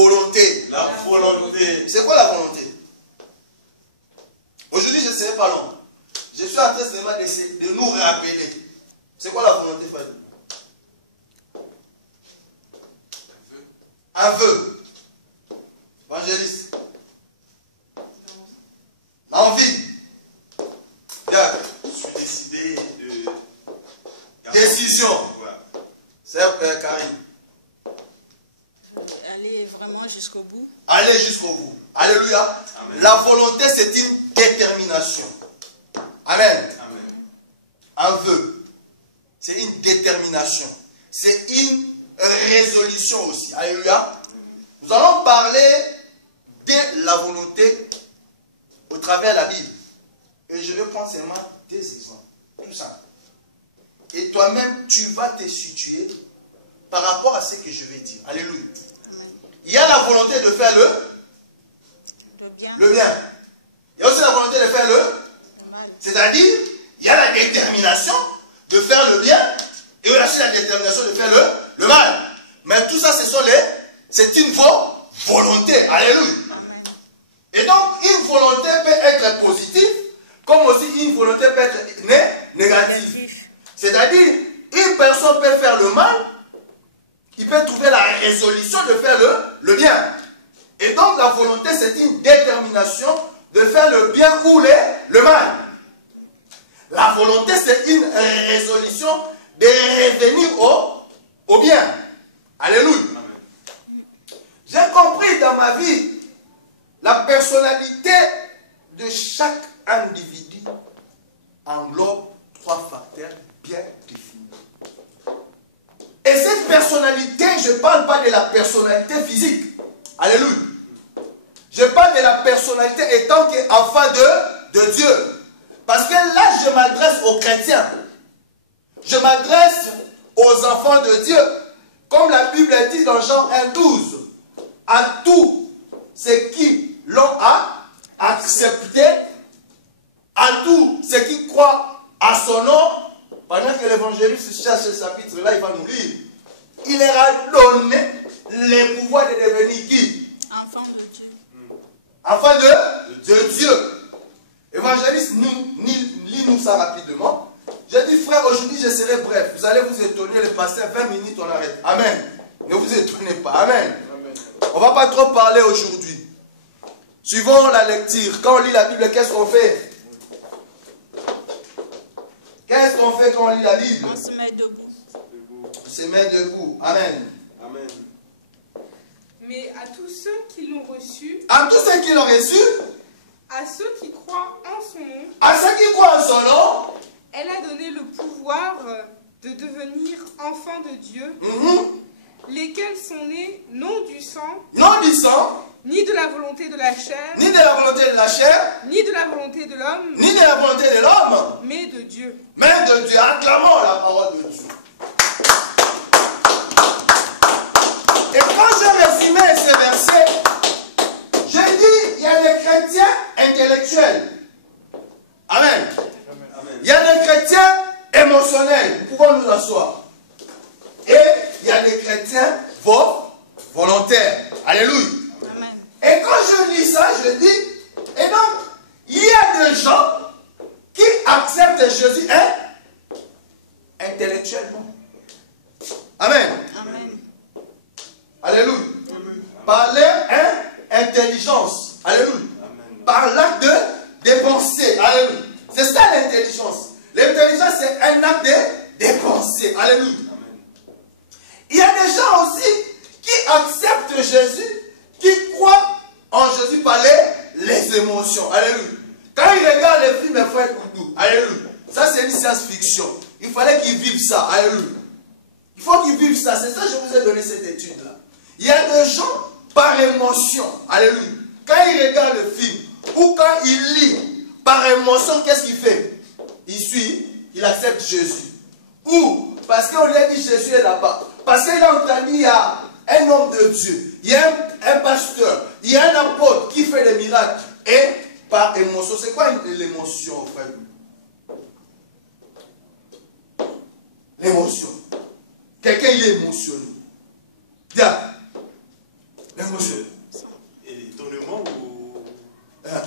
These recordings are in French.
volonté. La volonté. C'est quoi la volonté? Aujourd'hui, je ne serai pas long. Je suis en train seulement de nous rappeler. C'est quoi la volonté, Fadi? Un vœu. Évangéliste. L'envie. Bien. Je suis décidé de... Décision. C'est Karine. Aller vraiment jusqu'au bout. Aller jusqu'au bout. Alléluia. Amen. La volonté, c'est une détermination. Amen. Amen. Un vœu. C'est une détermination. C'est une résolution aussi. Alléluia. Nous allons parler de la volonté au travers de la Bible. Et je vais prendre seulement des exemples. Tout ça. Et toi-même, tu vas te situer par rapport à ce que je vais dire. Alléluia. Amen. Il y a la volonté de faire Le bien. le bien. Il y a aussi la volonté de faire Le mal. c'est-à-dire, il y a la détermination de faire le bien et il y a aussi la détermination de faire le mal. Mais tout ça, c'est une volonté. Alléluia. Amen. Et donc, une volonté peut être positive, comme aussi une volonté peut être négative. Négatif. C'est-à-dire, une personne peut faire le mal, il peut trouver la résolution de faire le bien. Et donc, la volonté, c'est une détermination de faire le bien ou le mal. La volonté, c'est une résolution de revenir au bien. Alléluia. J'ai compris dans ma vie la personnalité de chaque individu englobe 3 facteurs bien définis. Et cette personnalité, je ne parle pas de la personnalité physique. Alléluia. Je parle de la personnalité étant qu'enfant de Dieu. Parce que là, je m'adresse aux chrétiens. Je m'adresse aux enfants de Dieu. Comme la Bible dit dans Jean 1,12. À tous ceux qui l'ont accepté, à tous ceux qui croient à son nom, pendant que l'évangéliste cherche ce chapitre-là, il va nous lire. Il leur a donné le pouvoir de devenir qui? Enfant de Dieu. Enfant de Dieu. Évangéliste, lis-nous ça rapidement. J'ai dit, frère, aujourd'hui je serai bref. Vous allez vous étonner, le pasteur, 20 minutes, on arrête. Amen. Ne vous étonnez pas. Amen. On ne va pas trop parler aujourd'hui. Suivons la lecture. Quand on lit la Bible, qu'est-ce qu'on fait? Qu'est-ce qu'on fait quand on lit la Bible? On se met debout. On se met debout. Amen. Amen. Mais à tous ceux qui l'ont reçu, À tous ceux qui l'ont reçu, à ceux qui croient en son nom, à ceux qui croient en son nom, elle a donné le pouvoir de devenir enfants de Dieu, lesquels sont nés non du sang, non du sang, ni de la volonté de la chair, ni de la volonté de la chair, ni de la volonté de l'homme, ni de la volonté de l'homme, mais de Dieu. mais de Dieu. Acclamons la parole de Dieu. Et quand je résumais ces versets, j'ai dit, il y a des chrétiens intellectuels. Amen. Il y a des chrétiens émotionnels. Nous pouvons nous asseoir. Et il y a des chrétiens volontaires. Alléluia. Amen. Et quand je lis ça, je dis, et donc, il y a des gens qui acceptent Jésus intellectuellement. Amen. Amen. Alléluia. Par leur intelligence. Alléluia. Par l'acte de penser. Alléluia. C'est ça l'intelligence. L'intelligence, c'est un acte de penser. Alléluia. Il y a des gens aussi qui acceptent Jésus, qui croient en Jésus par les émotions. Alléluia. Quand ils regardent les films, frère Koudou, alléluia. Ça, c'est une science-fiction. Il fallait qu'ils vivent ça. Alléluia. Il faut qu'ils vivent ça. C'est ça que je vous ai donné cette étude-là. Il y a des gens par émotion. Alléluia. Quand ils regardent le film ou quand ils lisent par émotion, qu'est-ce qu'il fait? Il suit, il accepte Jésus. Ou parce qu'on lui a dit Jésus est là-bas. Parce qu'il a entendu, il y a un homme de Dieu, il y a un pasteur, il y a un apôtre qui fait des miracles. Et par émotion, c'est quoi l'émotion, frère? L'émotion. Quelqu'un il est émotionné. Bien. L'émotion. Et l'étonnement ou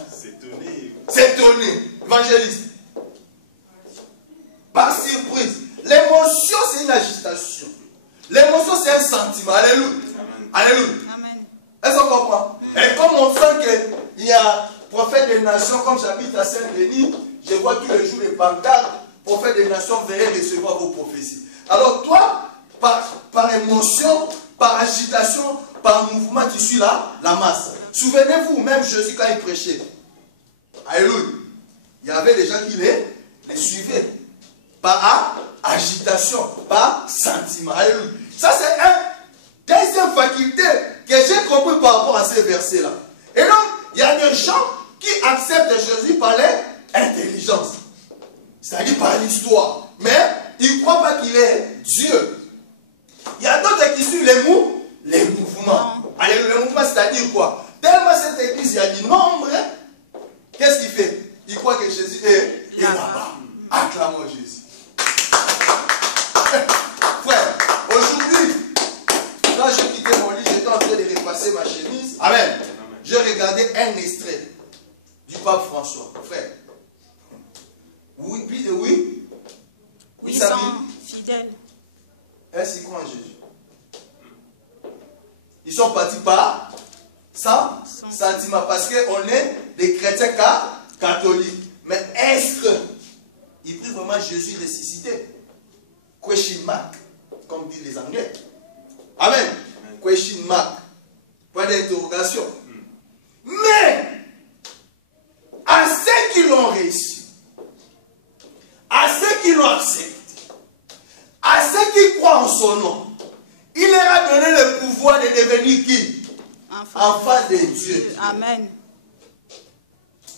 s'étonner. S'étonner. Évangéliste. Par surprise. L'émotion, c'est une agitation. L'émotion, c'est un sentiment. Alléluia. Alléluia. Amen. Est-ce qu'on comprend? Et comme on sent qu'il y a prophète des nations, comme j'habite à Saint-Denis, je vois tous les jours les pancartes, prophète des nations, veuillez recevoir vos prophéties. Alors toi, par émotion, par agitation, par mouvement, tu suis la masse. Souvenez-vous, même Jésus, quand il prêchait, alléluia, il y avait des gens qui les suivaient. Par agitation, par sentiment. Alléluia. Ça, c'est une deuxième faculté que j'ai compris par rapport à ces versets-là. Et donc, il y a des gens qui acceptent Jésus par l'intelligence, c'est-à-dire par l'histoire. Mais ils ne croient pas qu'il est Dieu. Il y a d'autres qui suivent les mouvements. Alléluia. Les mouvements, c'est-à-dire quoi? Tellement cette église, il y a du nombre, qu'est-ce qu'il fait? Il croit que Jésus est là-bas. Acclamons Jésus. Frère, aujourd'hui, quand j'ai quitté mon lit, j'étais en train de repasser ma chemise. Amen. J'ai regardé un extrait du pape François. Frère. Oui. Ils sont fidèles. Est-ce qu'ils croient en Jésus? Ils sont partis par ça, sentiment. Parce qu'on est des chrétiens catholiques. Mais est-ce qu'ils prient vraiment Jésus ressuscité? Question mark, comme disent les Anglais. Amen. Question mark. Point d'interrogation. Mais, à ceux qui l'ont reçu, à ceux qui l'ont accepté, à ceux qui croient en son nom, il leur a donné le pouvoir de devenir qui? Enfants de Dieu. Amen.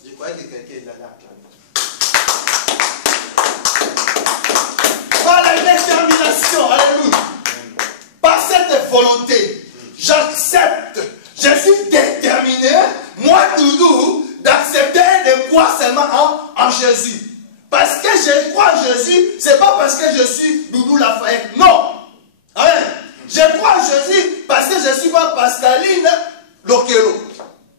Je croyais que quelqu'un est là. Par la détermination, alléluia, par cette volonté, j'accepte, je suis déterminé, moi Doudou, d'accepter et de croire seulement en Jésus. Parce que je crois en Jésus, c'est pas parce que je suis Doudou Lafayette, non. Amen. Je crois en Jésus parce que je ne suis pas Pascaline Lokelo.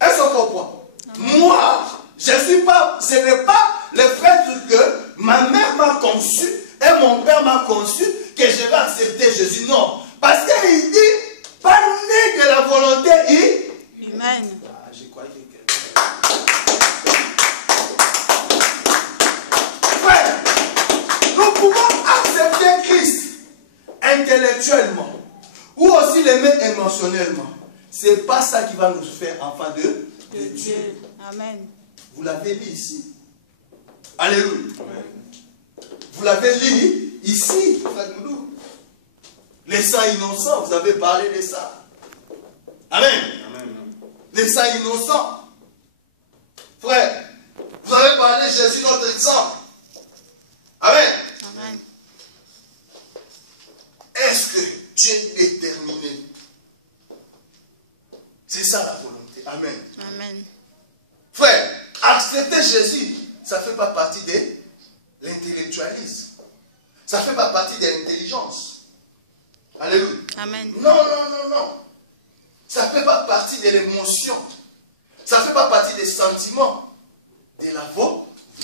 Est-ce qu'on comprend? Moi, je suis pas, ce n'est pas le fait que ma mère m'a conçu et mon père m'a conçu que je vais accepter Jésus. Non. Parce qu'il dit, pas né de la volonté humaine. Ah, je crois que frère, nous pouvons accepter Christ intellectuellement ou aussi l'aimer émotionnellement. Ce n'est pas ça qui va nous faire enfants de Dieu. Amen. Vous l'avez lu ici. Alléluia. Amen. Vous l'avez lu ici, frère Moudou. Les sangs innocents, vous avez parlé de ça. Amen. Amen. Les sangs innocents. Frère, vous avez parlé de Jésus, notre sang. Amen. Amen. Est-ce que tu es déterminé? C'est ça la volonté. Amen. Amen. Frère, accepter Jésus, ça ne fait pas partie de l'intellectualisme. Ça ne fait pas partie de l'intelligence. Alléluia. Amen. Non. Ça ne fait pas partie de l'émotion. Ça ne fait pas partie des sentiments. De la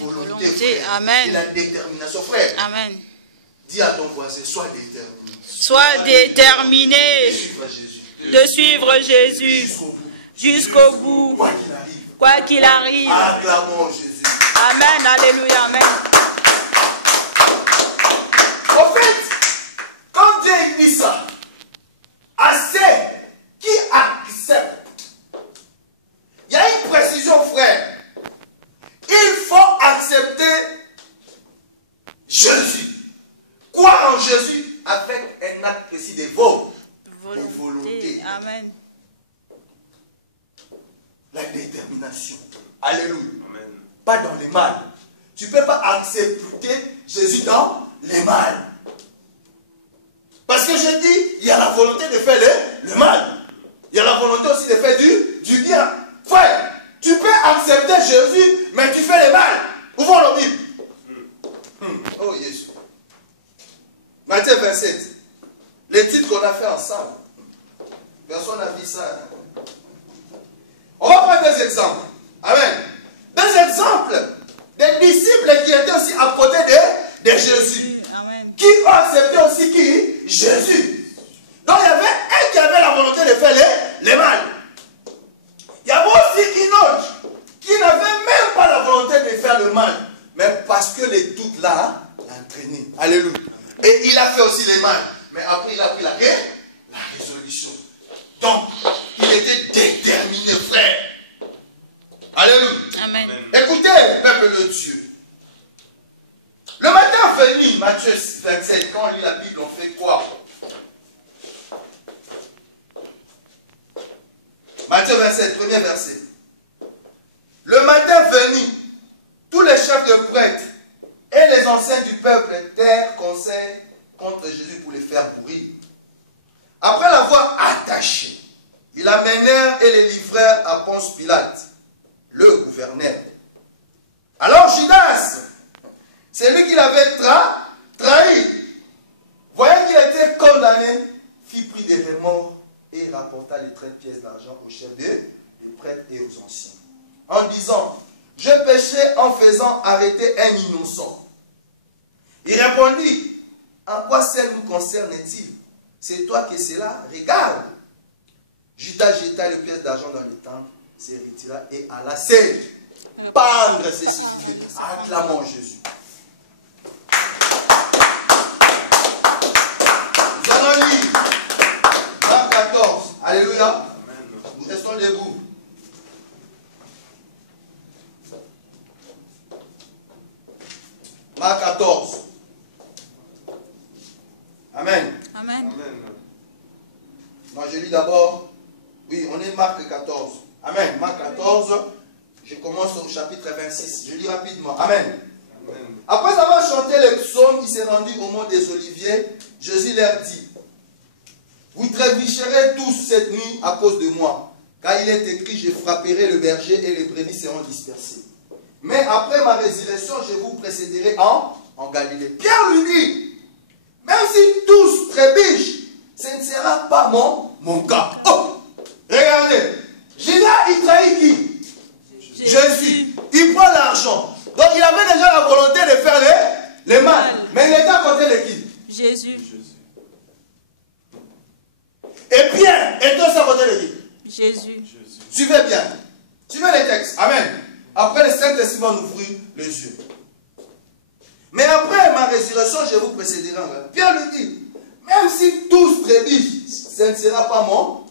volonté. Frère. Amen. De la détermination. Frère, Amen. dis à ton voisin, sois déterminé. Sois déterminé Suivre Jésus. de suivre Jésus jusqu'au bout. Quoi qu'il arrive. Quoi qu'il arrive. Acclamons Jésus. Amen. Alléluia. Amen. En fait, quand Dieu dit ça, à ceux qui acceptent, il y a une précision, frère. Il faut accepter Jésus. Croire en Jésus avec un acte précis de volonté. Amen. La détermination. Alléluia. Amen. Pas dans les mal. Tu ne peux pas accepter Jésus dans les mal. Parce que je dis, il y a la volonté de faire le mal. Il y a la volonté aussi de faire du bien. Frère, tu peux accepter Jésus, mais tu fais le mal. Ouvrons la Bible. Oh Jésus. Matthieu 27. L'étude qu'on a fait ensemble. Personne n'a vu ça. deux exemples. Amen. Deux exemples des disciples qui étaient aussi à côté de Jésus. Amen. Qui ont accepté aussi qui? Jésus. Donc il y avait un qui avait la volonté de faire le mal. Il y avait aussi une autre qui n'avait même pas la volonté de faire le mal. Mais parce que les doutes là l'ont entraîné. Alléluia. Et il a fait aussi le mal. Mais après il a pris la résolution. Donc il était déterminé, frère. Alléluia. Amen. Écoutez, peuple de Dieu. Le matin venu, Matthieu 27, quand on lit la Bible, on fait quoi? Matthieu 27, premier verset. Le matin venu, tous les chefs de prêtres et les anciens du peuple tinrent conseil contre Jésus pour les faire mourir. Après l'avoir attaché, ils l'amenèrent et les livrèrent à Ponce Pilate, le gouverneur. Alors Judas, c'est lui qui l'avait trahi, voyant qu'il était condamné, fit prix des remords et rapporta les 13 pièces d'argent aux chefs des prêtres et aux anciens, en disant, je péchais en faisant arrêter un innocent. Il répondit, en quoi cela nous concerne-t-il? C'est toi qui es cela, regarde. Judas jeta les pièces d'argent dans le temple, se retira et alla se pendre ses souliers. Acclamons Jésus. Nous allons lire Marc 14. Alléluia. Nous restons debout. Marc 14. Amen. Amen. Moi je lis d'abord. Oui, on est Marc 14. Amen. Marc 14. Je commence au chapitre 26. Je lis rapidement. Amen. Amen. Après avoir chanté les psaumes, il s'est rendu au mont des Oliviers. Jésus leur dit, vous trébucherez tous cette nuit à cause de moi. Car il est écrit, je frapperai le berger et les brebis seront dispersées. Mais après ma résurrection, je vous précéderai en Galilée. Pierre lui dit, même si tous trébuchent, ce ne sera pas mon cas. Oh, regardez, Judas, il trahit qui? Jésus. Il prend l'argent. Donc il avait déjà la volonté de faire le mal. Mais il était à côté de qui? Jésus. Et Pierre était aussi à côté de qui? Jésus. Suivez bien. Suivez les textes. Amen. Après le Saint-Esprit va nous ouvrir les yeux. Mais après ma résurrection, je vous précéderai. Pierre lui dit, même si tous trébuchent, ce ne sera pas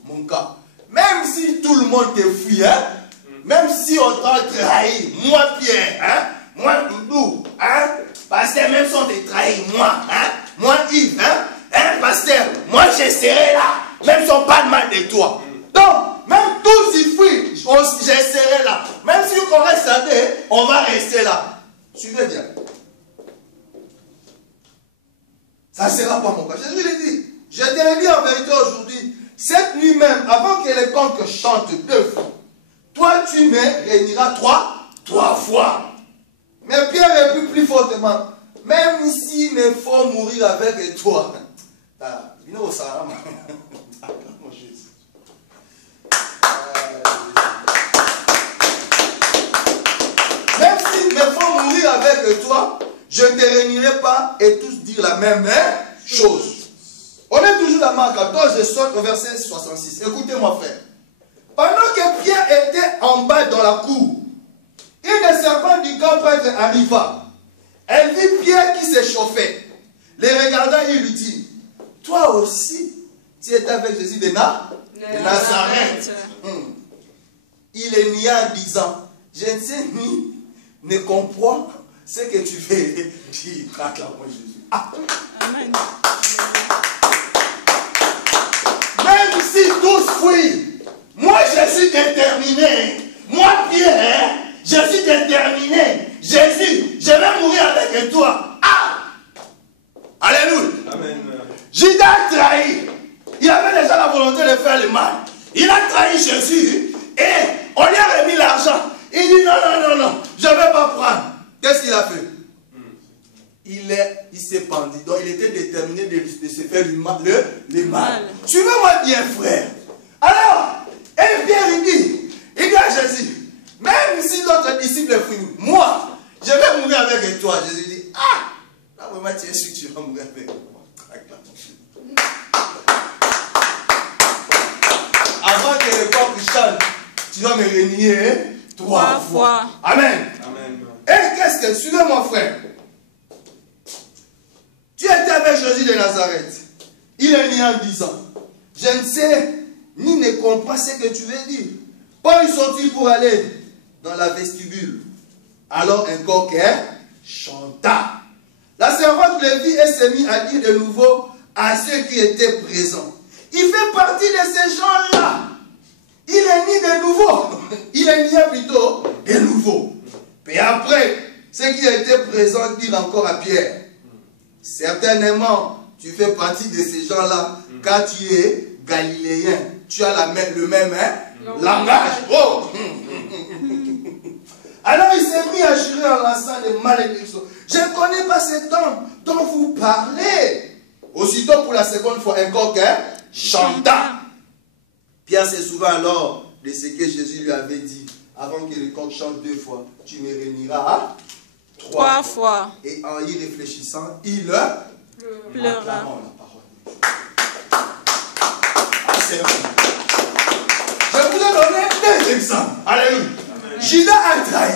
mon cas. Même si tout le monde te fuit, hein? Même si on t'a trahi, moi Pierre, hein? Moi Doudou, hein? Pasteur, même si on te trahit, moi, hein? Moi Yves, hein? Pasteur, moi je serai là, même si on parle mal de toi. Donc, même tous y fuient, je serai là. Même si on reste à deux, on va rester là. Suivez bien. Ça ne sera pas mon cas. Jésus lui dit, je te le dis en vérité aujourd'hui, cette nuit même, avant que les conques chantent deux fois, toi tu me réuniras trois fois. Mais Pierre répond plus fortement, même s'il me faut mourir avec toi. Même s'il me faut mourir avec toi, je ne te réunirai pas et tous dire la même chose. On est toujours dans Marc 14, je saute au verset 66. Écoutez-moi, frère. Pendant que Pierre était en bas dans la cour, une des servantes du grand prêtre arriva. Elle vit Pierre qui s'échauffait. Les regardant, il lui dit, toi aussi, tu étais avec Jésus de Nazareth. Il est nié en disant, je ne sais ni ne comprends ce que tu veux dire. Acclamons Jésus. Amen. Même si tous fuient, moi je suis déterminé. Moi Pierre, je suis déterminé. Jésus, je vais mourir avec toi. Alléluia. Amen. Judas trahi. Il avait déjà la volonté de faire le mal. Il a trahi Jésus et on lui a remis l'argent. Il dit non, je ne vais pas prendre. Qu'est-ce qu'il a fait? Il s'est pendu. Donc il était déterminé de se faire le mal. Suivez-moi bien, frère. Alors, et Pierre il dit à Jésus, les fruits. Moi, je vais mourir avec toi. Jésus dit, ah, là vraiment tu es sûr que tu vas mourir avec moi. Avant que le corps chante, tu dois me renier 3 fois. Amen. Amen. Et qu'est-ce que... Suivez-moi, frère. Tu étais avec Jésus de Nazareth. Il est né en disant, je ne sais ni ne comprends ce que tu veux dire. Paul est sorti pour aller dans la vestibule. Alors un coquin chanta. La servante le vit et se mit à dire de nouveau à ceux qui étaient présents. Il fait partie de ces gens-là. Il est né de nouveau. Il est né plutôt de nouveau. Et après, ceux qui étaient présents dirent encore à Pierre, certainement, tu fais partie de ces gens-là, car tu es galiléen. Tu as le même langage. Oh. Alors il s'est mis à jurer en lançant des malédictions. Je ne connais pas cet homme dont vous parlez. Aussitôt pour la seconde fois, un coquin chanta. Pierre se souvint alors de ce que Jésus lui avait dit. Avant que le coq chante 2 fois, tu me réuniras 3 fois. Et en y réfléchissant, il pleura. La parole de Dieu. Ah, c'est vrai. Je vous ai donné 2 exemples. Alléluia. Judas a trahi.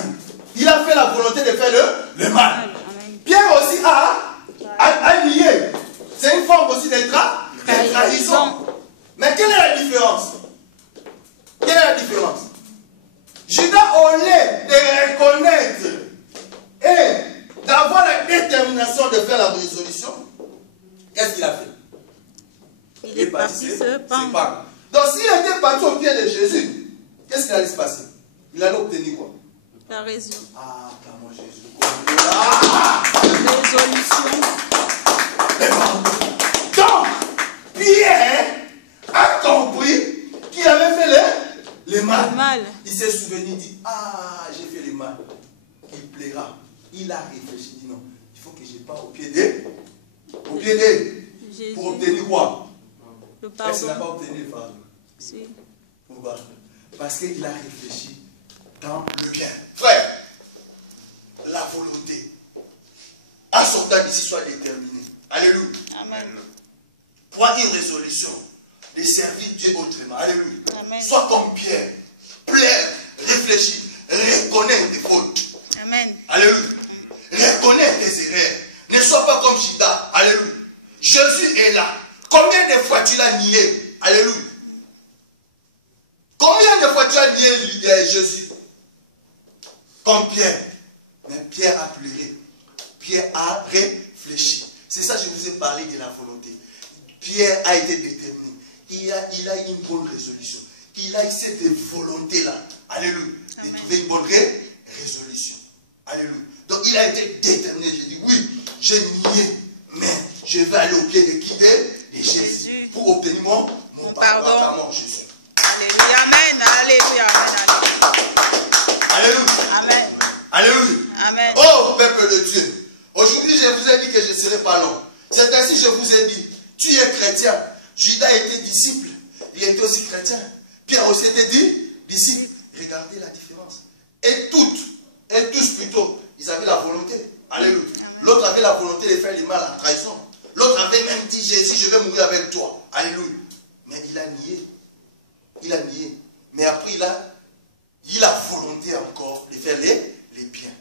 Il a fait la volonté de faire le mal. Pierre aussi a nié. C'est une forme aussi de trahison. Mais quelle est la différence? Quelle est la différence? Judas, au lieu de reconnaître et d'avoir la détermination de faire la résolution, qu'est-ce qu'il a fait? Il est parti se pendre. Donc s'il était parti au pied de Jésus, qu'est-ce qui allait se passer? Il allait obtenir quoi? La raison. Ah, car moi Jésus. Résolution. Donc, Pierre a compris qu'il avait fait le mal. Il s'est souvenu, il dit, ah, j'ai fait le mal. Il plaira. Il a réfléchi, il dit non, il faut que je parte au pied de Jésus. Pour obtenir quoi? Le pardon. Est-ce qu'il n'a pas obtenu le pardon? Si. Pourquoi? Parce qu'il a réfléchi dans le bien. Frère, la volonté en sortant d'ici soit déterminée. Alléluia. Amen. Prends une résolution de servir Dieu autrement. Alléluia. Amen. Sois comme Pierre. Plaire, réfléchis, reconnais tes fautes. Amen. Alléluia. Reconnais tes erreurs. Ne sois pas comme Judas. Alléluia. Jésus est là. Combien de fois tu l'as nié? Alléluia. Combien de fois tu as nié Jésus? Comme Pierre. Mais Pierre a pleuré. Pierre a réfléchi. C'est ça que je vous ai parlé de la volonté. Pierre a été déterminé. Il a eu une bonne résolution. Il a eu cette volonté-là. Alléluia. De trouver une bonne résolution. Alléluia. Donc il a été déterminé. J'ai dit oui, j'ai nié. Mais je vais aller au pied de qui? De Jésus. Pour obtenir mon pardon. Mon Jésus. Alléluia. Amen. Alléluia. Alléluia. Amen. Alléluia. Amen. Oh, peuple de Dieu. Aujourd'hui, je vous ai dit que je ne serai pas long. C'est ainsi que je vous ai dit. Tu es chrétien. Judas était disciple. Il était aussi chrétien. Pierre aussi était disciple. Regardez la différence. Et tous plutôt, ils avaient la volonté. Alléluia. L'autre avait la volonté de faire du mal, la trahison. L'autre avait même dit, Jésus, je vais mourir avec toi. Alléluia. Mais il a nié. Il a nié. Mais après, il a volonté encore de faire les biens.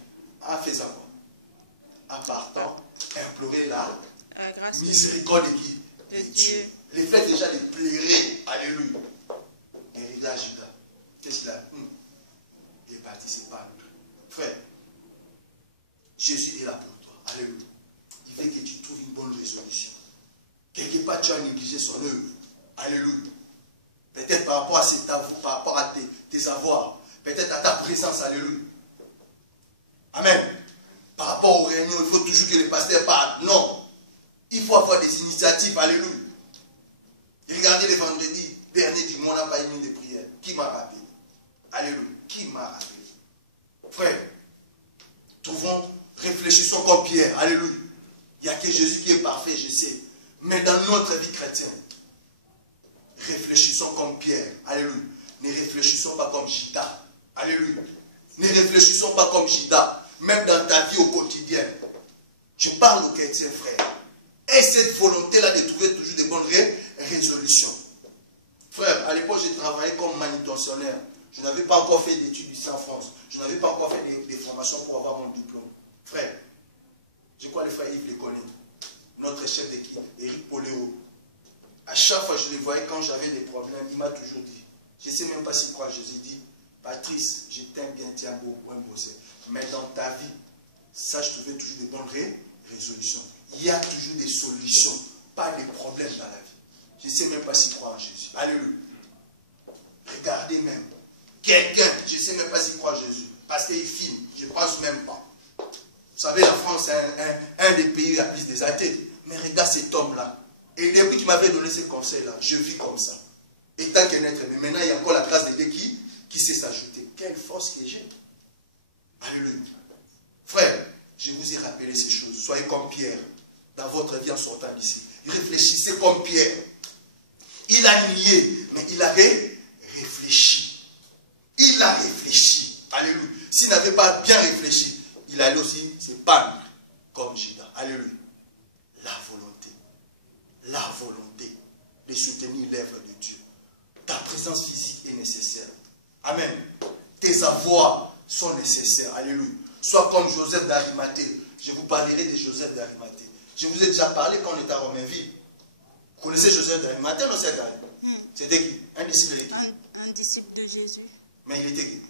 En faisant quoi? En partant, implorer la grâce miséricorde de qui? De Dieu. Les fait déjà de pleurer. Alléluia. Et il a Judas. Qu'est-ce qu'il a? Il est parti, c'est pas nous. Frère, Jésus est là pour toi. Alléluia. Il fait que tu trouves une bonne résolution. Quelque part, tu as négligé son œuvre. Alléluia. Peut-être par rapport à cet avoir, par rapport à tes avoirs. Peut-être à ta présence. Alléluia. Amen. Par rapport aux réunions, il faut toujours que les pasteurs parlent. Non. Il faut avoir des initiatives. Alléluia. Regardez le vendredi dernier du mois, on n'a pas une de prière. Qui m'a rappelé? Alléluia. Qui m'a rappelé? Frère, réfléchissons comme Pierre. Alléluia. Il n'y a que Jésus qui est parfait, je sais. Mais dans notre vie chrétienne, réfléchissons comme Pierre. Alléluia. Ne réfléchissons pas comme Judas. Alléluia. Ne réfléchissons pas comme Judas, même dans ta vie au quotidien. Je parle aux chrétiens, frère. Et cette volonté-là de trouver toujours des bonnes résolutions. Frère, à l'époque, j'ai travaillé comme manutentionnaire. Je n'avais pas encore fait d'études ici en France. Je n'avais pas encore fait des formations pour avoir mon diplôme. Frère, je crois que le frère Yves les connaît. Notre chef d'équipe, Eric Poléo. À chaque fois que je le voyais quand j'avais des problèmes, il m'a toujours dit, je ne sais même pas s'il croit, je lui ai dit, Patrice, je t'aime bien, tiens beaucoup, bosser. Mais dans ta vie, sache trouver toujours des bonnes résolutions. Il y a toujours des solutions, pas des problèmes dans la vie. Je ne sais même pas s'il croit en Jésus. Alléluia. Regardez même. Quelqu'un, je ne sais même pas s'il croit en Jésus. Parce qu'il filme, je ne pense même pas. Vous savez, la France est un des pays où il y a plus des athées. Mais regarde cet homme-là. Et depuis qu'il m'avait donné ces conseils-là, je vis comme ça. Et tant qu'un être, mais maintenant il y a encore la grâce de Dieu qui sait s'ajouter. Quelle force que j'ai. Alléluia. Frère, je vous ai rappelé ces choses. Soyez comme Pierre dans votre vie en sortant d'ici. Réfléchissez comme Pierre. Il a nié, mais il avait réfléchi. Il a réfléchi. Alléluia. S'il n'avait pas bien réfléchi, il allait aussi se pendre comme Judas. Alléluia. La volonté de soutenir l'œuvre de Dieu. Ta présence physique est nécessaire. Amen. Tes avoirs sont nécessaires. Alléluia. Sois comme Joseph d'Arimathée. Je vous parlerai de Joseph d'Arimathée. Je vous ai déjà parlé quand on était à Romainville. Vous connaissez Joseph d'Arimathée, non? C'était qui? Un disciple de qui? Un disciple de Jésus. Mais il était qui?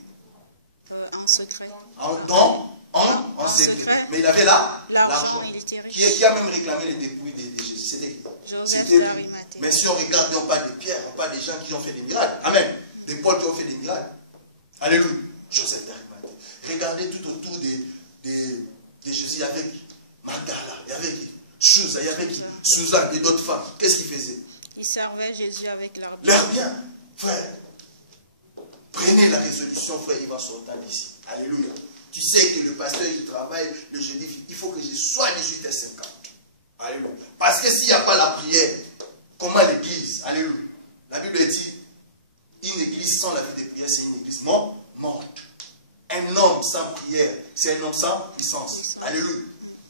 En secret. En secret. Mais il avait l'argent. Il était riche. Qui a même réclamé les dépouilles de Jésus? C'était qui? Joseph d'Arimathée. Mais si on regarde, on parle de Pierre, on parle des gens qui ont fait des miracles. Amen. Des Paul qui ont fait des miracles. Alléluia. Joseph d'Arimathée. Regardez tout autour de Jésus. Il y avait qui? Magdala. Il y avait qui? Chouza. Il y avait qui? Suzanne et d'autres femmes. Qu'est-ce qu'ils faisaient? Ils servaient Jésus avec leur bien. Leur bien. Frère. Prenez la résolution, frère, il va sortir d'ici. Alléluia. Tu sais que le pasteur, il travaille le jeudi. Il faut que je sois à 18h50. Alléluia. Parce que s'il n'y a pas la prière, comment l'église? Alléluia. La Bible dit, une église sans la vie de prière, c'est une église morte. Un homme sans prière, c'est un homme sans puissance. Alléluia.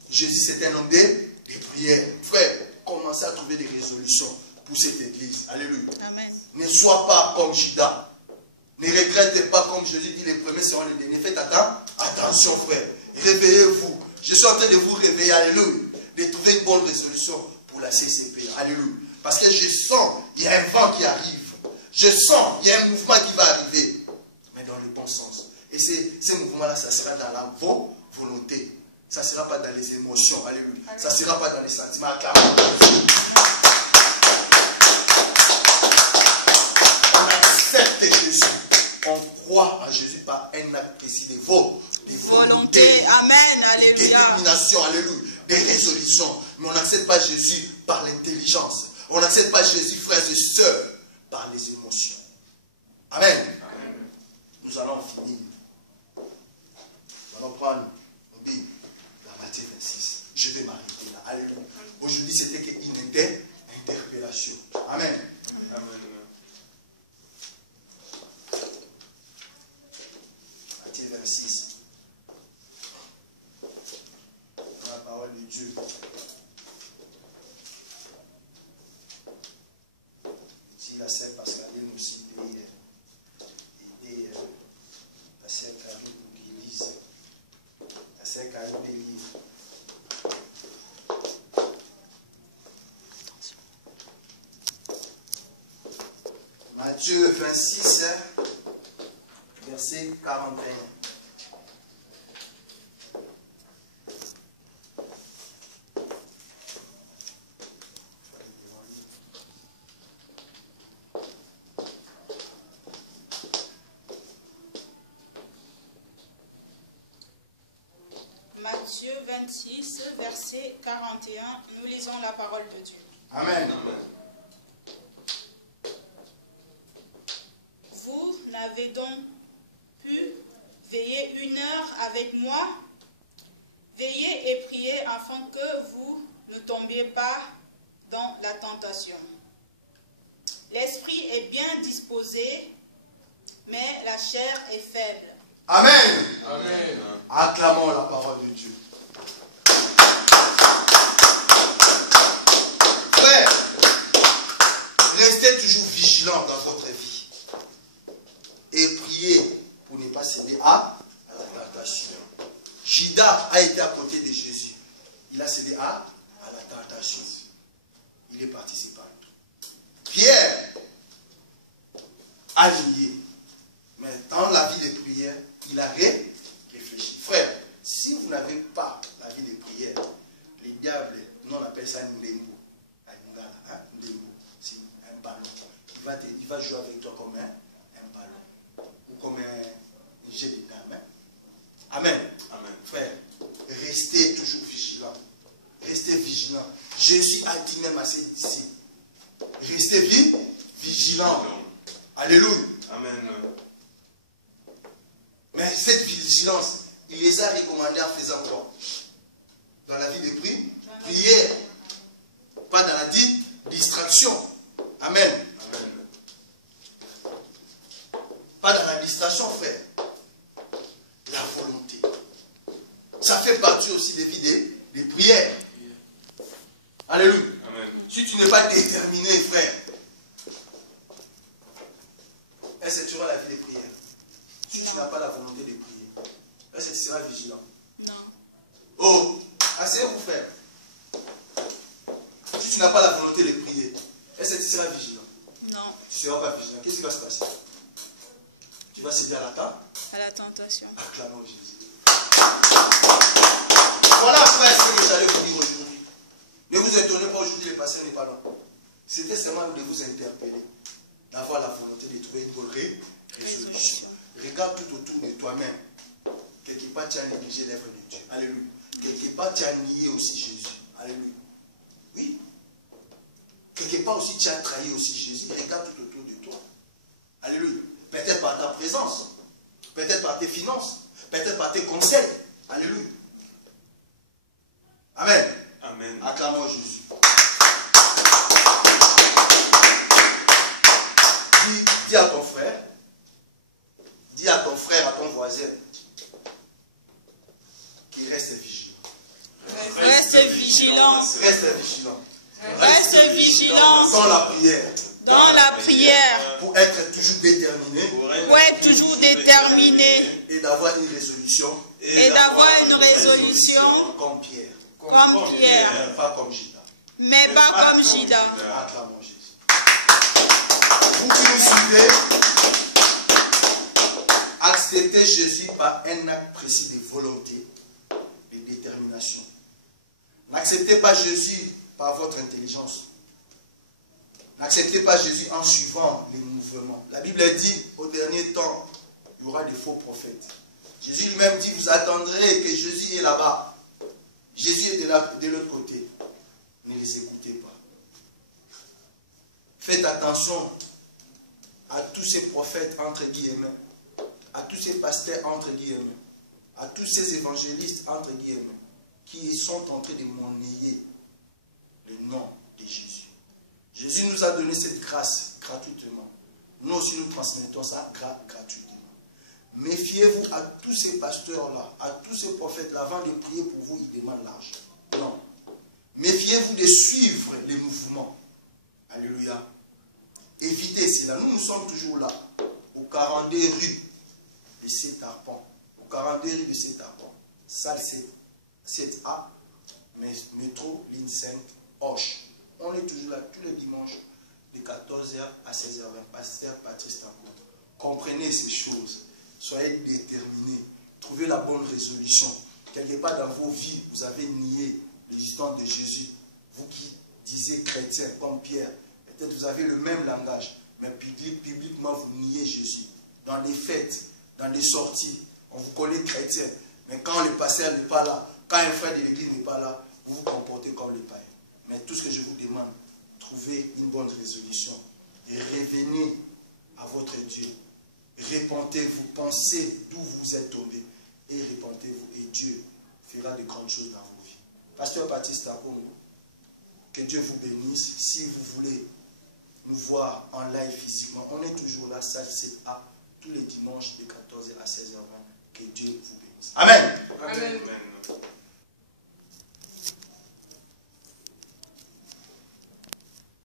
Jésus, c'est un homme de prière. Frère, commencez à trouver des résolutions pour cette église. Alléluia. Amen. Ne sois pas comme Judas. Ne regrettez pas, comme Jésus dit, les premiers seront les derniers. Faites attention, frère. Réveillez-vous. Je suis en train de vous réveiller. Alléluia. De trouver une bonne résolution pour la CCP. Alléluia. Parce que je sens, il y a un vent qui arrive. Je sens, il y a un mouvement qui va arriver. Mais dans le bon sens. Et ce mouvement-là, ça sera dans la volonté. Ça ne sera pas dans les émotions. Alléluia. Ça ne sera pas dans les sentiments. On accepte Jésus. On croit à Jésus par un acte précis de volonté. Amen. De Alléluia. détermination. Alléluia. Des résolutions. Mais on n'accepte pas Jésus par l'intelligence. On n'accepte pas Jésus, frères et sœurs, par les émotions. Amen. Amen. Nous allons finir. Nous allons prendre, on dit, la Matthieu 26. Je vais m'arrêter là. Alléluia. Aujourd'hui, c'était une interpellation. Amen. Amen. Matthieu 26. La parole de Dieu. Si la sœur Pascaline aussi peut aider la sœur Karine pour qu'il lise. La sœur Karine peut lire. Matthieu 26, verset 41. Matthieu 26, verset 41, nous lisons la parole de Dieu. Amen. Vous n'avez donc pu veiller 1 heure avec moi? Veillez et priez afin que vous ne tombiez pas dans la tentation. L'esprit est bien disposé, mais la chair est faible. Amen. Amen. Acclamons la parole de Dieu. Frère, restez toujours vigilants dans votre vie. Et priez pour ne pas céder à la tentation. Judas a été à côté de Jésus. Il a cédé à la tentation. Il est parti, c'est pas tout. Pierre a nié. Mais dans la vie de prière, il a réfléchi. Frère, si vous n'avez pas la vie de prière, les diables, nous on appelle ça Ndembo. C'est un ballon. Il va jouer avec toi comme un ballon. Ou comme un jet de dames. Amen. Amen. Frère, restez toujours vigilants. Restez vigilants. Jésus a dit même à ses disciples, restez vigilants. Alléluia. Amen. Mais cette vigilance, il les a recommandés en faisant quoi? Dans la vie de prière. Pas dans la distraction. Amen. Amen. Pas dans la distraction, frère. La volonté. Ça fait partie aussi des vies des prières. Alléluia. Amen. Si tu n'es pas déterminé, frère, est-ce que tu auras la vie des prières? Si tu n'as pas la volonté de prier, est-ce que tu seras vigilant? Non. Oh, asseyez-vous, frère. Si tu n'as pas la volonté de prier, est-ce que tu seras vigilant? Non. Tu ne seras pas vigilant. Qu'est-ce qui va se passer? Tu vas céder à la tente? À la tentation. Acclamons Jésus. Voilà, frère, ce que j'allais vous dire aujourd'hui. Ne vous étonnez pas, aujourd'hui, le passé n'est pas là. C'était seulement de vous interpeller, d'avoir la volonté de trouver une bonne résolution. Regarde tout autour de toi-même. Quelque part, tu as négligé l'œuvre de Dieu. Alléluia. Quelque part, tu as nié aussi Jésus. Alléluia. Oui. Quelque part aussi, tu as trahi aussi Jésus. Regarde tout autour de toi. Alléluia. Peut-être par ta présence. Peut-être par tes finances. Peut-être par tes conseils. Alléluia. Amen. Amen. Acclamons Jésus. Dis à ton frère. Dis à ton frère, à ton voisin, qu'il reste vigilant. Reste vigilant. Reste vigilant. Reste vigilant Dans la prière. dans la prière Pour être toujours déterminé. pour être toujours déterminé Et d'avoir une résolution. et d'avoir une résolution Comme Pierre. comme Pierre, Mais pas comme Judas. mais pas comme Judas. Acclamons Jésus. Vous qui nous suivez, acceptez Jésus par un acte précis de volonté et de détermination. N'acceptez pas Jésus par votre intelligence. N'acceptez pas Jésus en suivant les mouvements. La Bible dit, au dernier temps, il y aura des faux prophètes. Jésus lui-même dit, vous attendrez que Jésus est là-bas. Jésus est de l'autre côté. Ne les écoutez pas. Faites attention à tous ces prophètes, entre guillemets, à tous ces pasteurs, entre guillemets, à tous ces évangélistes, entre guillemets, qui sont en train de monnayer le nom de Jésus. Jésus nous a donné cette grâce gratuitement. Nous aussi nous transmettons ça gratuitement. Méfiez-vous à tous ces pasteurs-là, à tous ces prophètes-là, avant de prier pour vous, ils demandent l'argent. Non. Méfiez-vous de suivre les mouvements. Alléluia. Évitez cela. Nous sommes toujours là, au 42 rue de Saint-Arpent. Au 42 rue de Saint-Arpent. Salle 7A, métro, ligne 5, Hoche. On est toujours là tous les dimanches, de 14h à 16h20. Pasteur Patrice Tango. Comprenez ces choses. Soyez déterminés. Trouvez la bonne résolution. Quelque part dans vos vies, vous avez nié l'existence de Jésus. Vous qui disiez chrétien comme Pierre, peut-être vous avez le même langage, mais publiquement vous niez Jésus. Dans les fêtes, dans les sorties, on vous connaît chrétien. Mais quand le pasteur n'est pas là, quand un frère de l'église n'est pas là, vous vous comportez comme les païens. Mais tout ce que je vous demande, trouvez une bonne résolution. Et revenez à votre Dieu. Répentez-vous, pensez d'où vous êtes tombé. Et répentez-vous. Et Dieu fera de grandes choses dans vos vies. Pasteur Baptiste Akongo, que Dieu vous bénisse. Si vous voulez nous voir en live physiquement, on est toujours là, salle 7A, tous les dimanches de 14h à 16h20. Dieu vous bénisse. Amen. Amen.